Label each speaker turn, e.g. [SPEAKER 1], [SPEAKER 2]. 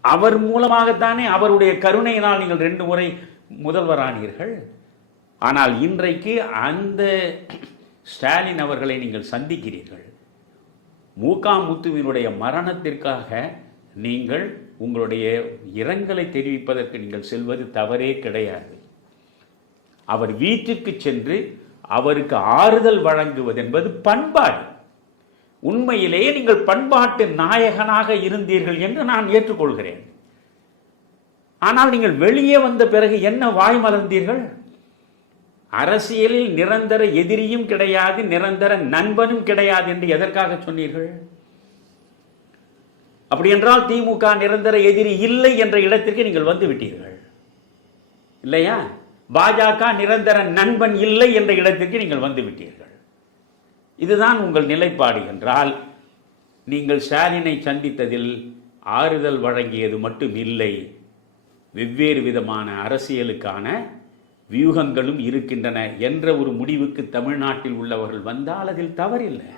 [SPEAKER 1] அவர் மூலமாகத்தானே அவருடைய கருணையினால் நீங்கள் ரெண்டு முறை முதல்வரானீர்கள். ஆனால் இன்றைக்கு அந்த ஸ்டாலின் அவர்களை நீங்கள் சந்திக்கிறீர்கள். மூகாமுத்துவினுடைய மரணத்திற்காக நீங்கள் உங்களுடைய இரங்கலை தெரிவிப்பதற்கு நீங்கள் செல்வது தவறே கிடையாது. அவர் வீட்டுக்கு சென்று அவருக்கு ஆறுதல் வழங்குவது என்பது பண்பாடு. உண்மையிலேயே நீங்கள் பண்பாட்டு நாயகனாக இருந்தீர்கள் என்று நான் ஏற்றுக்கொள்கிறேன். ஆனால் நீங்கள் வெளியே வந்த பிறகு என்ன வாய் மலர்ந்தீர்கள்? அரசியலில் நிரந்தர எதிரியும் கிடையாது நிரந்தர நண்பனும் கிடையாது என்று எதற்காக சொன்னீர்கள்? அப்படி என்றால் திமுக நிரந்தர எதிரி இல்லை என்ற இடத்திற்கு நீங்கள் வந்து விட்டீர்கள். இல்லையா? பாஜக நிரந்தர நண்பன் இல்லை என்ற இடத்திற்கு நீங்கள் வந்து விட்டீர்கள். இதுதான் உங்கள் நிலைப்பாடு என்றால் நீங்கள் ஸ்டாலினை சந்தித்ததில் ஆறுதல் வழங்கியது மட்டும் இல்லை. வெவ்வேறு விதமான அரசியலுக்கான வியூகங்களும் இருக்கின்றன என்ற ஒரு முடிவுக்கு தமிழ்நாட்டில் உள்ளவர்கள் வந்தால் அதில் தவறில்லை.